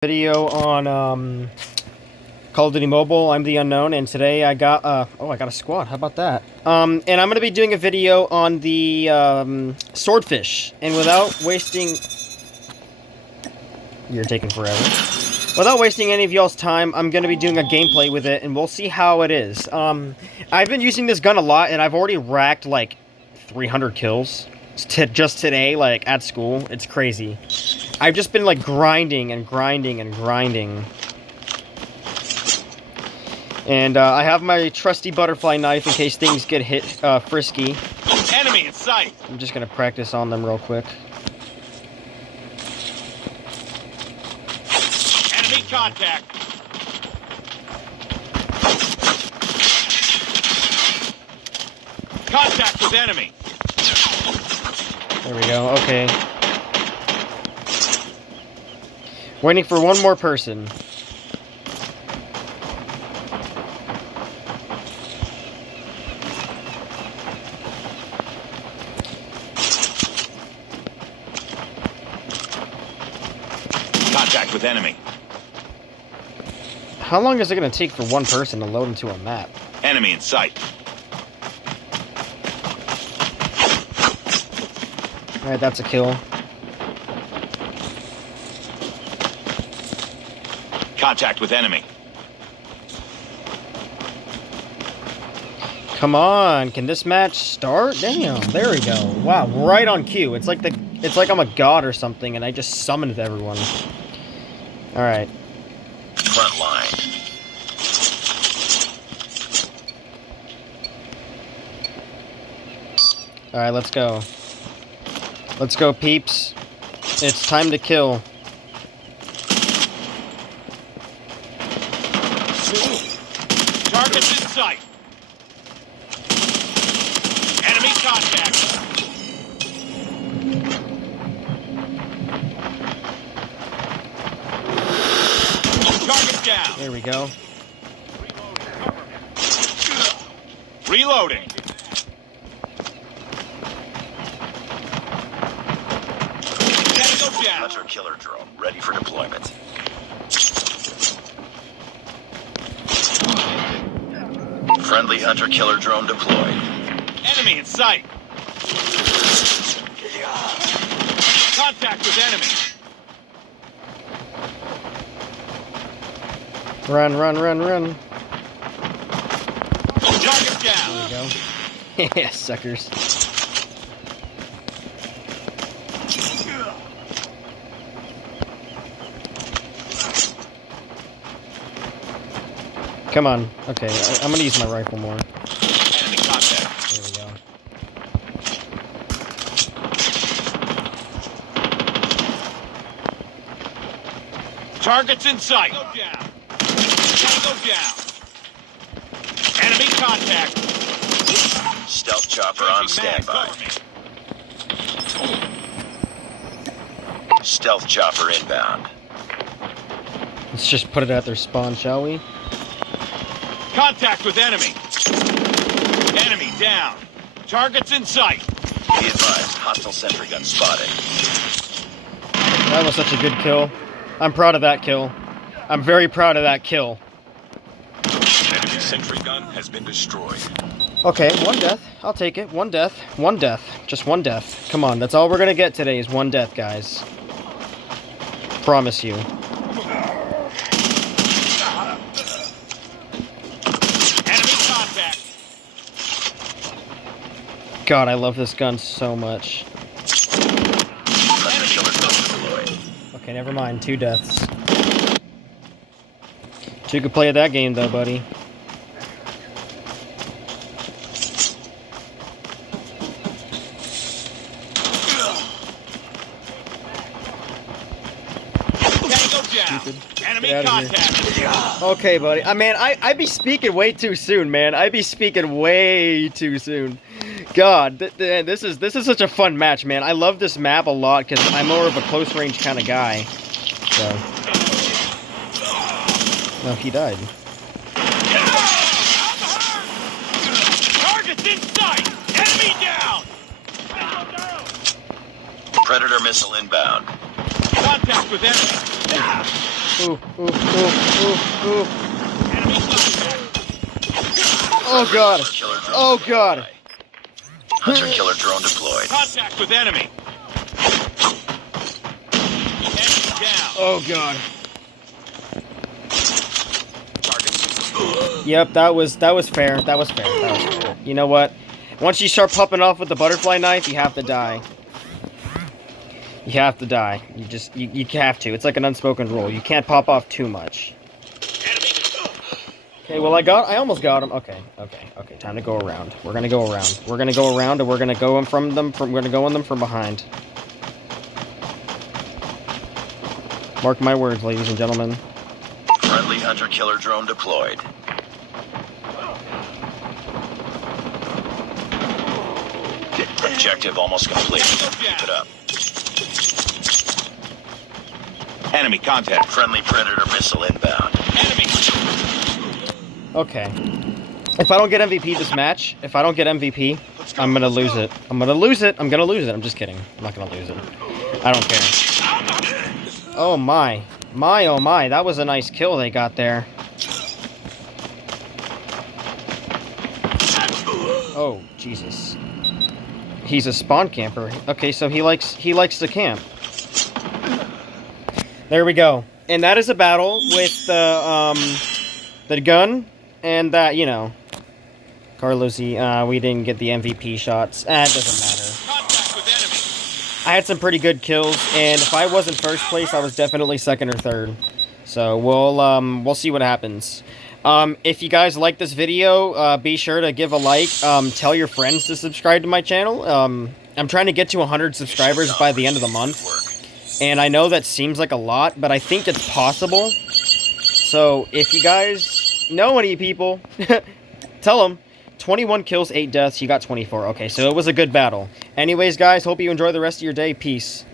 Video on Call of Duty Mobile. I'm the Unknown, and today I got I got a squad. How about that? And I'm gonna be doing a video on the Swordfish. And without wasting, you're taking forever. Without wasting any of y'all's time, I'm gonna be doing a gameplay with it, and we'll see how it is. I've been using this gun a lot, and I've already racked like 300 kills just today, like at school. It's crazy. I've just been like grinding and grinding and grinding. And I have my trusty butterfly knife in case things get hit frisky. Enemy in sight. I'm just gonna practice on them real quick. Enemy contact. Contact with enemy. There we go. Okay. Waiting for one more person. Contact with enemy. How long is it going to take for one person to load into a map? Enemy in sight. Alright, that's a kill. Contact with enemy. Come on, can this match start? Damn, there we go. Wow, right on cue. It's like I'm a god or something, and I just summoned everyone. All right. Front line. All right, let's go. Let's go, peeps. It's time to kill. Targets in sight. Enemy contact. Target down. There we go. Reloading. Tango down. Hunter killer drone ready for deployment. Friendly hunter killer drone deployed. Enemy in sight. Contact with enemy. Run, run, run, run. Target down. There we go. Yeah, suckers. Come on. Okay, I'm gonna use my rifle more. Enemy contact. There we go. Targets in sight. Go down. Tango down. Enemy contact. Stealth chopper on standby. Stealth chopper inbound. Let's just put it at their spawn, shall we? Contact with enemy. Enemy down. Targets in sight. Be advised, hostile sentry gun spotted. That was such a good kill. I'm proud of that kill. I'm very proud of that kill. Enemy sentry gun has been destroyed. Okay, one death. I'll take it. One death. One death. Just one death. Come on, that's all we're gonna get today is one death, guys. Promise you. Enemy contact. God, I love this gun so much. Hunter killer drone deployed. Okay, never mind. Two deaths. Two could play at that game, though, buddy. Tango down. Stupid. Enemy Get outta here. contact. Okay, buddy. I be speaking way too soon, man. I be speaking way too soon. God, this is such a fun match, man. I love this map a lot because I'm more of a close range kind of guy. So, no, he died. Targets in sight. Enemy down. Predator missile inbound. Contact with enemy. Ooh, ooh, ooh, ooh, ooh. Enemy contact. Oh god. Oh god. Hunter-killer drone deployed. Contact with enemy. Enemy down. Oh god. Target. Yep, that was fair. That was fair. That was fair. You know what? Once you start popping off with the butterfly knife, you have to die. You have to die. You have to. It's like an unspoken rule. You can't pop off too much. Okay, well I almost got him. Okay. Time to go around. We're gonna go around. We're gonna go around, and we're gonna go in from them. We're gonna go on them from behind. Mark my words, ladies and gentlemen. Friendly hunter-killer drone deployed. Objective almost complete. Keep it up. Enemy contact. Friendly Predator missile inbound. Enemy. Okay. If I don't get MVP this match, I'm gonna lose it. I'm gonna lose it. I'm just kidding. I'm not gonna lose it. I don't care. Oh my. Oh my. That was a nice kill they got there. Oh, Jesus. He's a spawn camper. Okay, so he likes to camp. There we go. And that is a battle with the gun and that, you know. Carlosi, we didn't get the MVP shots. It doesn't matter. Contact with enemy. I had some pretty good kills, and if I wasn't first place, I was definitely second or third. So we'll see what happens. If you guys like this video, be sure to give a like. Tell your friends to subscribe to my channel. I'm trying to get to 100 subscribers by the end of the month. And I know that seems like a lot, but I think it's possible. So if you guys know any people, tell them. 21 kills, 8 deaths, you got 24. Okay, so it was a good battle. Anyways, guys, hope you enjoy the rest of your day. Peace.